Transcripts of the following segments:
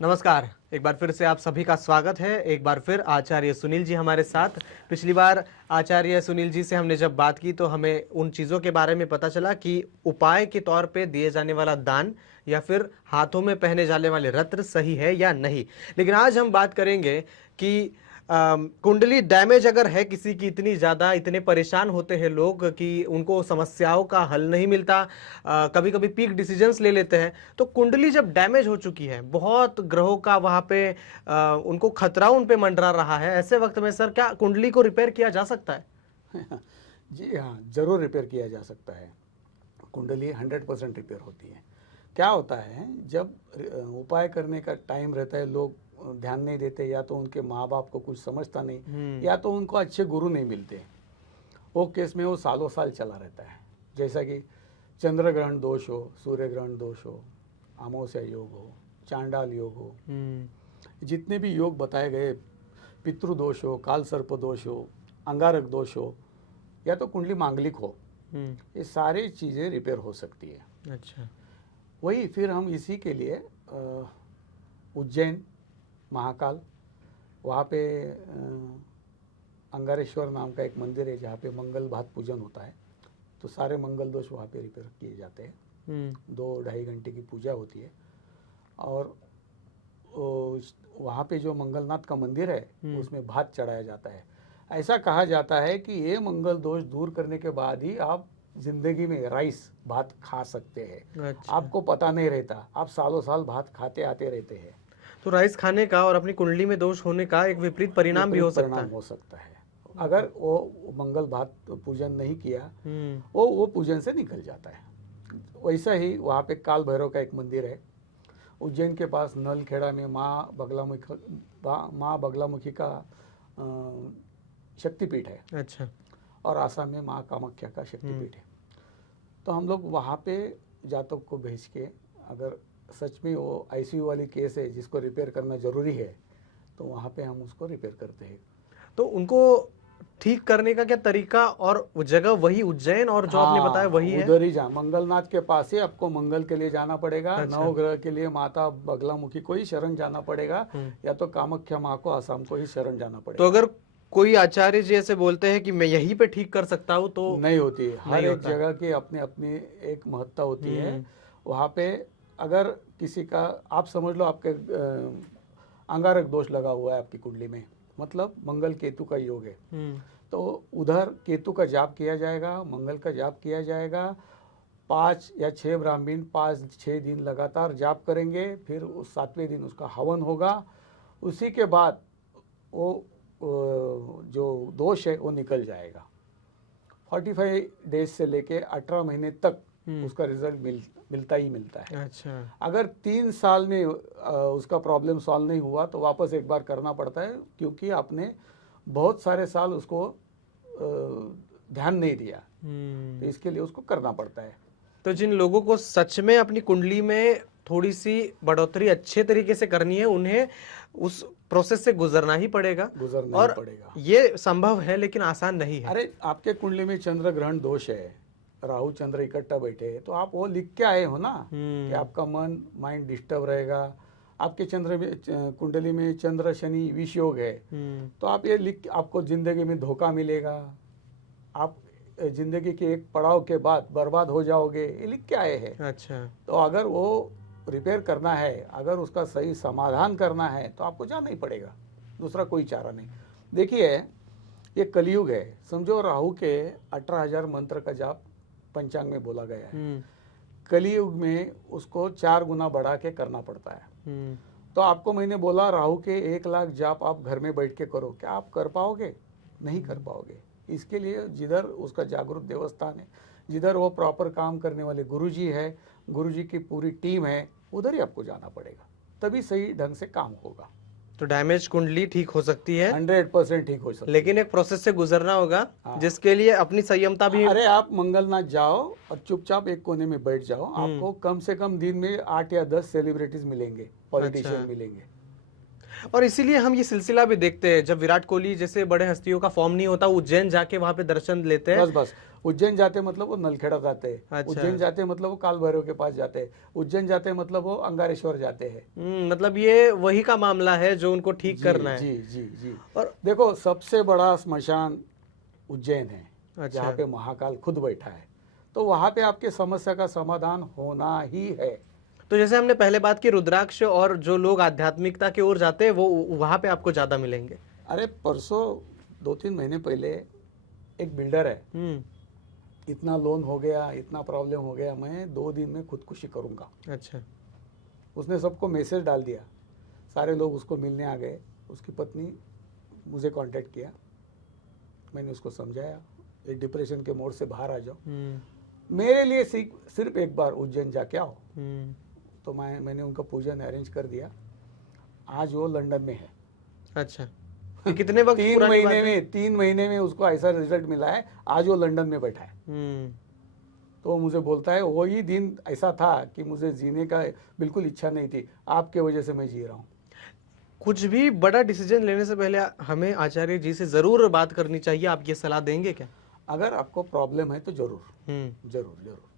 नमस्कार। एक बार फिर से आप सभी का स्वागत है। एक बार फिर आचार्य सुनील जी हमारे साथ। पिछली बार आचार्य सुनील जी से हमने जब बात की तो हमें उन चीज़ों के बारे में पता चला कि उपाय के तौर पे दिए जाने वाला दान या फिर हाथों में पहने जाने वाले रत्न सही है या नहीं। लेकिन आज हम बात करेंगे कि कुंडली डैमेज अगर है किसी की, इतनी ज़्यादा इतने परेशान होते हैं लोग कि उनको समस्याओं का हल नहीं मिलता, कभी कभी पीक डिसीजंस ले लेते हैं। तो कुंडली जब डैमेज हो चुकी है, बहुत ग्रहों का वहाँ पे उनको खतरा उन पे मंडरा रहा है, ऐसे वक्त में सर क्या कुंडली को रिपेयर किया जा सकता है? जी हाँ, ज़रूर रिपेयर किया जा सकता है। कुंडली 100% रिपेयर होती है। क्या होता है, जब उपाय करने का टाइम रहता है, लोग ध्यान नहीं देते, या तो उनके माँ बाप को कुछ समझता नहीं, या तो उनको अच्छे गुरु नहीं मिलते। वो केस में वो सालों साल चला रहता है। जैसा कि चंद्र ग्रहण दोष हो, सूर्य ग्रहण दोष हो, अमावस्या योग हो, चांडाल योग हो, जितने भी योग बताए गए, पितृदोष हो, काल सर्प दोष हो, अंगारक दोष हो, या तो कुंडली मांगलिक हो, ये सारी चीज़ें रिपेयर हो सकती है। अच्छा। वही फिर हम इसी के लिए उज्जैन महाकाल, वहाँ पे अंगारेश्वर नाम का एक मंदिर है जहाँ पे मंगल भात पूजन होता है। तो सारे मंगल दोष वहाँ पे रिपेयर किए जाते हैं। 2-2.5 घंटे की पूजा होती है। और वहाँ पे जो मंगलनाथ का मंदिर है उसमें भात चढ़ाया जाता है। ऐसा कहा जाता है कि ये मंगल दोष दूर करने के बाद ही आप जिंदगी में राइस भात खा सकते हैं। अच्छा। आपको पता नहीं रहता, आप सालों साल भात खाते आते रहते हैं। तो राइस खाने का और अपनी कुंडली में दोष होने का एक विपरीत परिणाम भी हो सकता है। अगर वो मंगल भात पूजन नहीं किया, वो पूजन से निकल जाता है। वैसा ही वहाँ पे काल भैरव का एक मंदिर है उज्जैन के पास, नलखेड़ा में माँ बगलामुखी का शक्तिपीठ है। अच्छा। और आसाम में माँ कामाख्या का शक्तिपीठ है। तो हम लोग वहाँ पे जातक को भेज के, अगर सच में वो आईसीयू वाली केस है जिसको रिपेयर करना ज़रूरी है, तो वहाँ पे हम उसको रिपेयर करते हैं। तो उनको ठीक करने का क्या तरीका, और जगह वही उज्जैन और जो आपने बताया वही है? उधर ही जा, मंगलनाथ के पास ही आपको मंगल के लिए जाना पड़ेगा। अच्छा। नवग्रह के लिए माता बगलामुखी को ही शरण जाना पड़ेगा, या तो कामाख्या माँ को आसाम को ही शरण जाना पड़ेगा। तो अगर कोई आचार्य जी ऐसे बोलते हैं कि मैं यहीं पे ठीक कर सकता हूँ, तो नहीं होती। हर एक होता। जगह की अपनी अपनी एक महत्ता होती है। वहाँ पे अगर किसी का, आप समझ लो आपके अंगारक दोष लगा हुआ है आपकी कुंडली में, मतलब मंगल केतु का योग है, तो उधर केतु का जाप किया जाएगा, मंगल का जाप किया जाएगा। 5 या 6 ब्राह्मण 5-6 दिन लगातार जाप करेंगे। फिर उस 7वें दिन उसका हवन होगा। उसी के बाद वो जो दोष है वो निकल जाएगा। 45 डेज से लेके 18 महीने तक उसका रिजल्ट मिलता ही मिलता है। अच्छा। अगर 3 साल में उसका प्रॉब्लम सॉल्व नहीं हुआ तो वापस एक बार करना पड़ता है, क्योंकि आपने बहुत सारे साल उसको ध्यान नहीं दिया। तो इसके लिए उसको करना पड़ता है। तो जिन लोगों को सच में अपनी कुंडली में थोड़ी सी बढ़ोतरी अच्छे तरीके से करनी है, उन्हें उस प्रोसेस से गुजरना ही पड़ेगा। गुजरना ही पड़ेगा। ये संभव है लेकिन आसान नहीं है। अरे आपके कुंडली में चंद्र ग्रहण दोष है, राहु चंद्र इकट्ठा बैठे हैं, तो आप वो लिख के आए हो ना कि आपका माइंड डिस्टर्ब रहेगा। आपके चंद्र में कुंडली में चंद्र शनि विष योग है, तो आप ये लिख, आपको जिंदगी में धोखा मिलेगा, आप जिंदगी के एक पड़ाव के बाद बर्बाद हो जाओगे, ये लिख के आए हैं। अच्छा। तो अगर वो रिपेयर करना है, अगर उसका सही समाधान करना है, तो आपको जाना ही पड़ेगा, दूसरा कोई चारा नहीं। देखिए, ये कलयुग है, समझो राहु के 18,000 मंत्र का जाप पंचांग में बोला गया है। कलयुग में उसको 4 गुना बढ़ा के करना पड़ता है। तो आपको मैंने बोला राहु के 1 लाख जाप आप घर में बैठ के करो, क्या आप कर पाओगे? नहीं कर पाओगे। इसके लिए जिधर उसका जागरूक देवस्थान है, जिधर वो प्रॉपर काम करने वाले गुरुजी है, गुरुजी की पूरी टीम है, उधर ही आपको जाना पड़ेगा, तभी सही ढंग से काम होगा। तो डैमेज कुंडली ठीक हो सकती है, 100% ठीक हो सकती है, लेकिन एक प्रोसेस से गुजरना होगा, जिसके लिए अपनी संयमता भी। अरे आप मंगलनाथ जाओ और चुपचाप एक कोने में बैठ जाओ, आपको कम से कम दिन में 8 या 10 सेलिब्रिटीज मिलेंगे, पॉलिटिशियन मिलेंगे। और इसीलिए हम ये सिलसिला भी देखते हैं, जब विराट कोहली जैसे बड़े हस्तियों का फॉर्म नहीं होता, उज्जैन जाके वहां पे दर्शन लेते हैं। बस उज्जैन जाते मतलब वो नलखेड़ा जाते हैं, अच्छा। उज्जैन जाते मतलब वो काल भैरव के पास जाते हैं, उज्जैन जाते मतलब वो अंगारेश्वर जाते हैं। मतलब ये वही का मामला है जो उनको ठीक जी करना है। जी जी जी। और देखो सबसे बड़ा श्मशान उज्जैन है, अच्छा। जहाँ पे महाकाल खुद बैठा है, तो वहाँ पे आपके समस्या का समाधान होना ही है। तो जैसे हमने पहले बात की, रुद्राक्ष और जो लोग आध्यात्मिकता की ओर जाते हैं वो वहां पे आपको ज्यादा मिलेंगे। अरे परसों 2-3 महीने पहले एक बिल्डर है, हम्म। इतना लोन हो गया, इतना प्रॉब्लम हो गया, मैं 2 दिन में खुदकुशी करूँगा। अच्छा। उसने सबको मैसेज डाल दिया, सारे लोग उसको मिलने आ गए। उसकी पत्नी मुझे कांटेक्ट किया, मैंने उसको समझाया ये डिप्रेशन के मोड से बाहर आ जाओ, मेरे लिए सिर्फ एक बार उज्जैन जाके आओ। तो मैंने उनका पूजन अरेंज कर दिया। आज वो लंदन में है। अच्छा। ये कितने वक्त 3 पुरानी बात महीने है? में 3 महीने में उसको ऐसा रिजल्ट मिला है, आज वो लंदन में बैठा है। तो वो मुझे बोलता है वही दिन ऐसा था कि मुझे जीने का बिल्कुल इच्छा नहीं थी, आपके वजह से मैं जी रहा हूँ। कुछ भी बड़ा डिसीजन लेने से पहले हमें आचार्य जी से जरूर बात करनी चाहिए, आप ये सलाह देंगे क्या? अगर आपको प्रॉब्लम है तो जरूर जरूर जरूर।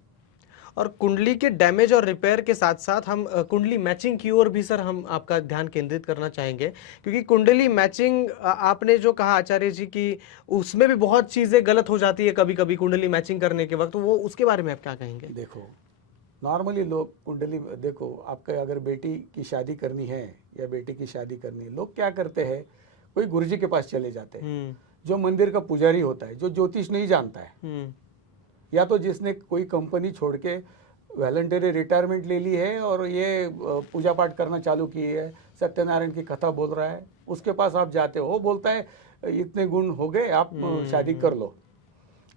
और कुंडली के डैमेज और रिपेयर के साथ साथ हम कुंडली मैचिंग की ओर भी सर हम आपका ध्यान केंद्रित करना चाहेंगे, क्योंकि कुंडली मैचिंग आपने जो कहा आचार्य जी की, उसमें भी बहुत चीजें गलत हो जाती है कभी कभी कुंडली मैचिंग करने के वक्त, वो उसके बारे में आप क्या कहेंगे? देखो नॉर्मली लोग कुंडली, देखो आपके अगर बेटी की शादी करनी है या बेटी की शादी करनी है, लोग क्या करते हैं, कोई गुरुजी के पास चले जाते हैं, जो मंदिर का पुजारी होता है, जो ज्योतिष नहीं जानता है, या तो जिसने कोई कंपनी छोड़ के वॉलंटरी रिटायरमेंट ले ली है और ये पूजा पाठ करना चालू की है, सत्यनारायण की कथा बोल रहा है, उसके पास आप जाते हो, वो बोलता है इतने गुण हो गए, आप शादी कर लो।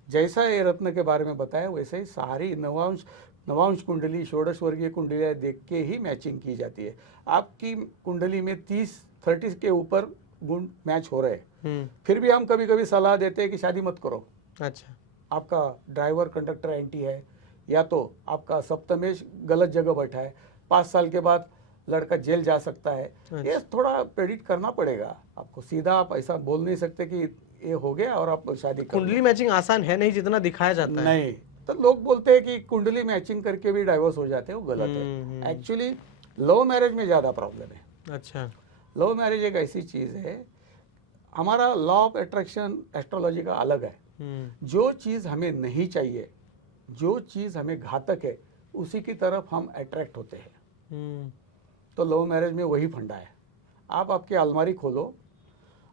जैसा ये रत्न के बारे में बताया वैसे ही सारी नवांश कुंडली, षोडश वर्गीय कुंडलियाँ देख के ही मैचिंग की जाती है। आपकी कुंडली में 30 के ऊपर गुण मैच हो रहे हैं, फिर भी हम कभी कभी सलाह देते हैं कि शादी मत करो। अच्छा। आपका ड्राइवर कंडक्टर एंटी है, या तो आपका सप्तमेश गलत जगह बैठा है, 5 साल के बाद लड़का जेल जा सकता है। ये थोड़ा प्रेडिक्ट करना पड़ेगा आपको, सीधा आप ऐसा बोल नहीं सकते कि ये हो गया और आप शादी कर। कुंडली मैचिंग आसान है नहीं जितना दिखाया जाता है। नहीं, तो लोग बोलते हैं कि कुंडली मैचिंग करके भी डाइवोर्स हो जाते हैं, वो गलत है। एक्चुअली लव मैरिज में ज़्यादा प्रॉब्लम है। अच्छा। लव मैरिज एक ऐसी चीज़ है, हमारा लॉ ऑफ अट्रैक्शन एस्ट्रोलॉजी का अलग है। जो चीज़ हमें नहीं चाहिए, जो चीज़ हमें घातक है, उसी की तरफ हम अट्रैक्ट होते हैं। तो लव मैरिज में वही फंडा है। आप आपकी अलमारी खोलो,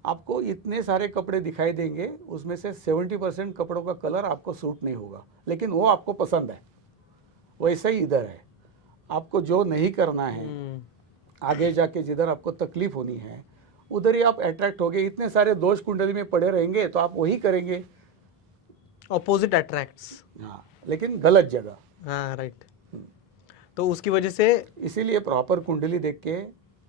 आपको इतने सारे कपड़े दिखाई देंगे, उसमें से 70% कपड़ों का कलर आपको सूट नहीं होगा, लेकिन वो आपको पसंद है। वैसे ही इधर है, आपको जो नहीं करना है, आगे जाके जिधर आपको तकलीफ होनी है उधर ही आप अट्रैक्ट होगे। इतने सारे दोष कुंडली में पड़े रहेंगे तो आप वही करेंगे, ऑपोजिट अट्रैक्ट्स। हाँ, लेकिन गलत जगह। हाँ, राइट। तो उसकी वजह से इसीलिए प्रॉपर कुंडली देख के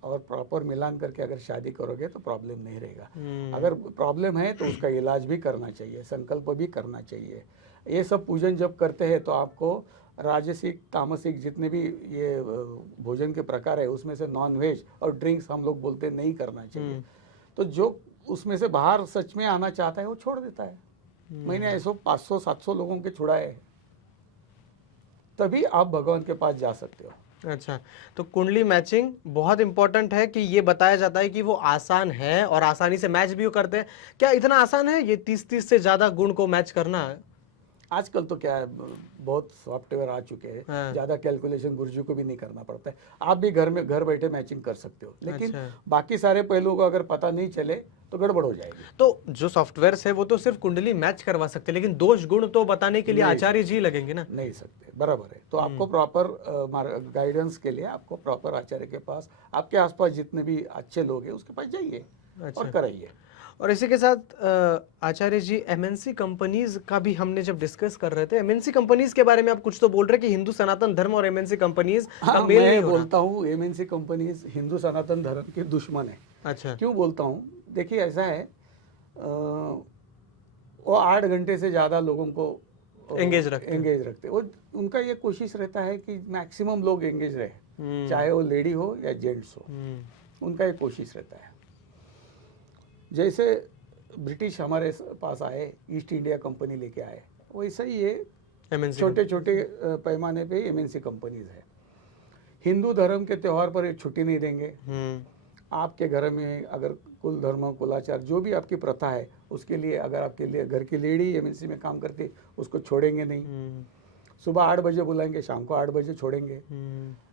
और प्रॉपर मिलान करके अगर शादी करोगे तो प्रॉब्लम नहीं रहेगा। अगर प्रॉब्लम है तो उसका इलाज भी करना चाहिए, संकल्प भी करना चाहिए। ये सब पूजन जब करते हैं तो आपको राजसिक तामसिक जितने भी ये भोजन के प्रकार है, उसमें से नॉन वेज और ड्रिंक्स हम लोग बोलते नहीं करना चाहिए। तो जो उसमें से बाहर सच में आना चाहता है वो छोड़ देता है। मैंने ऐसे 500-700 लोगों के छुड़ाए हैं, तभी आप भगवान के पास जा सकते हो। अच्छा, तो कुंडली मैचिंग बहुत इंपॉर्टेंट है कि ये बताया जाता है कि वो आसान है और आसानी से मैच भी करते हैं। क्या इतना आसान है ये 30 से ज्यादा गुण को मैच करना? आजकल तो क्या है, बहुत सॉफ्टवेयर आ चुके हैं। हाँ। ज़्यादा कैलकुलेशन गुरुजी को भी नहीं करना पड़ता है, आप भी घर बैठे मैचिंग कर सकते हो। लेकिन बाकी सारे पहलुओं को अगर पता नहीं चले तो गड़बड़ हो जाएगी। तो जो सॉफ्टवेयर है वो तो सिर्फ कुंडली मैच करवा सकते, लेकिन दोष गुण तो बताने के लिए आचार्य जी लगेंगे ना? नहीं सकते, बराबर है। तो आपको प्रॉपर गाइडेंस के लिए आपको प्रॉपर आचार्य के पास, आपके आसपास जितने भी अच्छे लोग हैं उसके पास जाइए और कराइए। और इसी के साथ आचार्य जी, एमएनसी कंपनीज का भी हमने जब डिस्कस कर रहे थे, एमएनसी कंपनीज के बारे में आप कुछ तो बोल रहे कि हिंदू सनातन धर्म और एमएनसी कंपनीज का मेल नहीं हो रहा। बोलता हूँ एमएनसी कंपनीज हिंदू सनातन धर्म के दुश्मन है। अच्छा। क्यों बोलता हूँ? देखिए ऐसा है, वो 8 घंटे से ज़्यादा लोगों को एंगेज रखते। वो उनका ये कोशिश रहता है कि मैक्सिमम लोग एंगेज रहे, चाहे वो लेडी हो या जेंट्स हो, उनका ये कोशिश रहता है। जैसे ब्रिटिश हमारे पास आए, ईस्ट इंडिया कंपनी लेके आए, वैसा ही ये एमएनसी छोटे छोटे पैमाने पे एमएनसी कंपनीज है। हिंदू धर्म के त्यौहार पर एक छुट्टी नहीं देंगे। आपके घर में अगर कुल धर्म कुलाचार जो भी आपकी प्रथा है उसके लिए अगर आपके लिए घर की लेडी एमएनसी में काम करती उसको छोड़ेंगे नहीं। सुबह 8 बजे बुलाएंगे, शाम को 8 बजे छोड़ेंगे।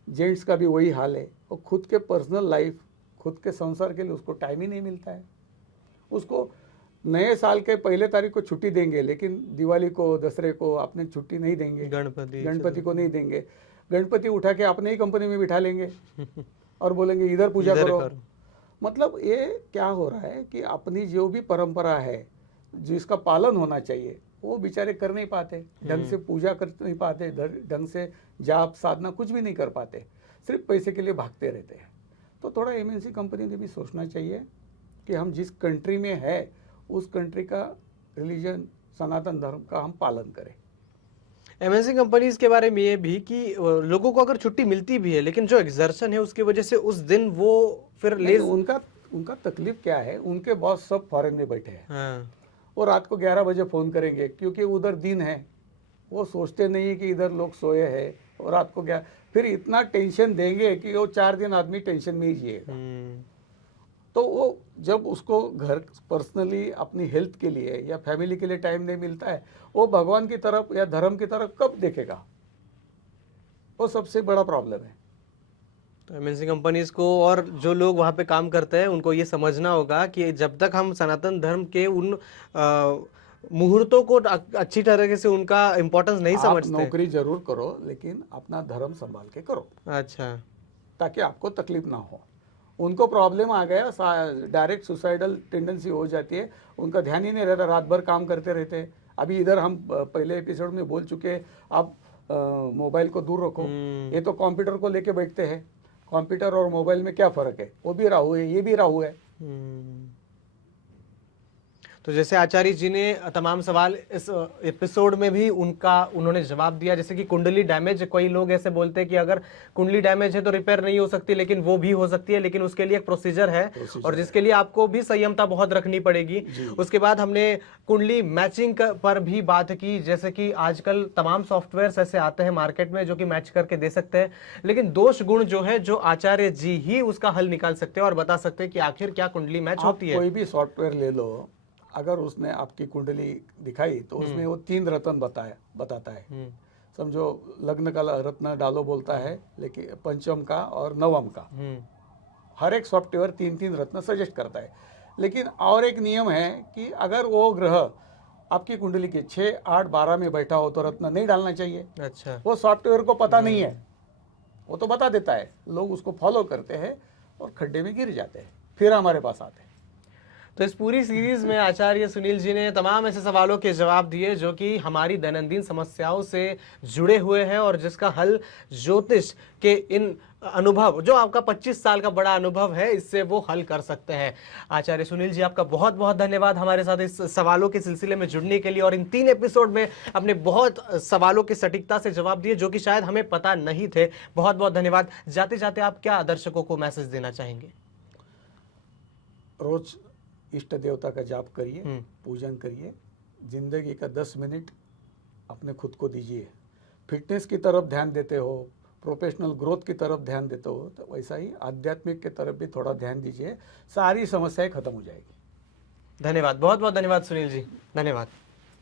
जेंट्स का भी वही हाल है। वो खुद के पर्सनल लाइफ, खुद के संसार के लिए उसको टाइम ही नहीं मिलता है। उसको नए साल के पहले तारीख को छुट्टी देंगे, लेकिन दिवाली को, दसरे को अपने छुट्टी नहीं देंगे। गणपति को नहीं देंगे। गणपति उठा के अपने ही कंपनी में बिठा लेंगे और बोलेंगे इधर पूजा करो। मतलब ये क्या हो रहा है कि अपनी जो भी परंपरा है जिसका पालन होना चाहिए वो बेचारे कर नहीं पाते, ढंग से पूजा कर नहीं पाते, ढंग से जाप साधना कुछ भी नहीं कर पाते, सिर्फ पैसे के लिए भागते रहते हैं। तो थोड़ा एमएनसी कंपनी ने भी सोचना चाहिए कि हम जिस कंट्री में है उस कंट्री का रिलीजन, सनातन धर्म का हम पालन करें। एमएनसी कंपनीज के बारे में ये भी कि लोगों को अगर छुट्टी मिलती भी है लेकिन जो एग्जर्शन है उसकी वजह से उस दिन वो फिर उनका तकलीफ क्या है, उनके बॉस सब फॉरेन में बैठे हैं। वो रात को 11 बजे फ़ोन करेंगे क्योंकि उधर दिन है। वो सोचते नहीं है कि इधर लोग सोए हैं और रात को 11 फिर इतना टेंशन देंगे कि वो 4 दिन आदमी टेंशन में ही जिएगा। तो वो जब उसको घर पर्सनली अपनी हेल्थ के लिए या फैमिली के लिए टाइम नहीं मिलता है, वो भगवान की तरफ या धर्म की तरफ कब देखेगा? वो सबसे बड़ा प्रॉब्लम है। तो एमएनसी कंपनीज को और जो लोग वहाँ पे काम करते हैं उनको ये समझना होगा कि जब तक हम सनातन धर्म के उन मुहूर्तों को अच्छी तरीके से उनका इम्पोर्टेंस नहीं समझते। नौकरी जरूर करो लेकिन अपना धर्म संभाल के करो। अच्छा, ताकि आपको तकलीफ ना हो। उनको प्रॉब्लम आ गया, डायरेक्ट सुसाइडल टेंडेंसी हो जाती है, उनका ध्यान ही नहीं रहता, रात भर काम करते रहते हैं। अभी इधर हम पहले एपिसोड में बोल चुके, आप मोबाइल को दूर रखो। ये तो कंप्यूटर को लेके बैठते हैं। कंप्यूटर और मोबाइल में क्या फ़र्क है? वो भी राहु है, ये भी राहु है। तो जैसे आचार्य जी ने तमाम सवाल इस एपिसोड में भी उन्होंने जवाब दिया। जैसे कि कुंडली डैमेज, कोई लोग ऐसे बोलते हैं कि अगर कुंडली डैमेज है तो रिपेयर नहीं हो सकती, लेकिन वो भी हो सकती है, लेकिन उसके लिए एक प्रोसीजर है और जिसके लिए आपको भी संयमता बहुत रखनी पड़ेगी। उसके बाद हमने कुंडली मैचिंग पर भी बात की। जैसे कि आजकल तमाम सॉफ्टवेयर ऐसे आते हैं मार्केट में जो कि मैच करके दे सकते हैं, लेकिन दोष गुण जो है जो आचार्य जी ही उसका हल निकाल सकते हैं और बता सकते हैं कि आखिर क्या कुंडली मैच होती है। कोई भी सॉफ्टवेयर ले लो, अगर उसने आपकी कुंडली दिखाई तो उसमें वो 3 रत्न बताता है। समझो लग्न का रत्न डालो बोलता है, लेकिन पंचम का और नवम का हर एक सॉफ्टवेयर 3-3 रत्न सजेस्ट करता है। लेकिन और एक नियम है कि अगर वो ग्रह आपकी कुंडली के 6, 8, 12 में बैठा हो तो रत्न नहीं डालना चाहिए। अच्छा, वो सॉफ्टवेयर को पता नहीं है, वो तो बता देता है, लोग उसको फॉलो करते हैं और खड्डे में गिर जाते हैं, फिर हमारे पास आते हैं। तो इस पूरी सीरीज में आचार्य सुनील जी ने तमाम ऐसे सवालों के जवाब दिए जो कि हमारी दैनंदिन समस्याओं से जुड़े हुए हैं और जिसका हल ज्योतिष के इन अनुभव, जो आपका 25 साल का बड़ा अनुभव है, इससे वो हल कर सकते हैं। आचार्य सुनील जी, आपका बहुत बहुत धन्यवाद हमारे साथ इस सवालों के सिलसिले में जुड़ने के लिए और इन 3 एपिसोड में अपने बहुत सवालों की सटीकता से जवाब दिए जो कि शायद हमें पता नहीं थे। बहुत बहुत धन्यवाद। जाते जाते आप क्या दर्शकों को मैसेज देना चाहेंगे? रोज इष्ट देवता का जाप करिए, पूजन करिए, जिंदगी का 10 मिनट अपने खुद को दीजिए। फिटनेस की तरफ ध्यान देते हो, प्रोफेशनल ग्रोथ की तरफ ध्यान देते हो, तो वैसा ही आध्यात्मिक की तरफ भी थोड़ा ध्यान दीजिए, सारी समस्याएं खत्म हो जाएगी। धन्यवाद, बहुत बहुत धन्यवाद सुनील जी, धन्यवाद।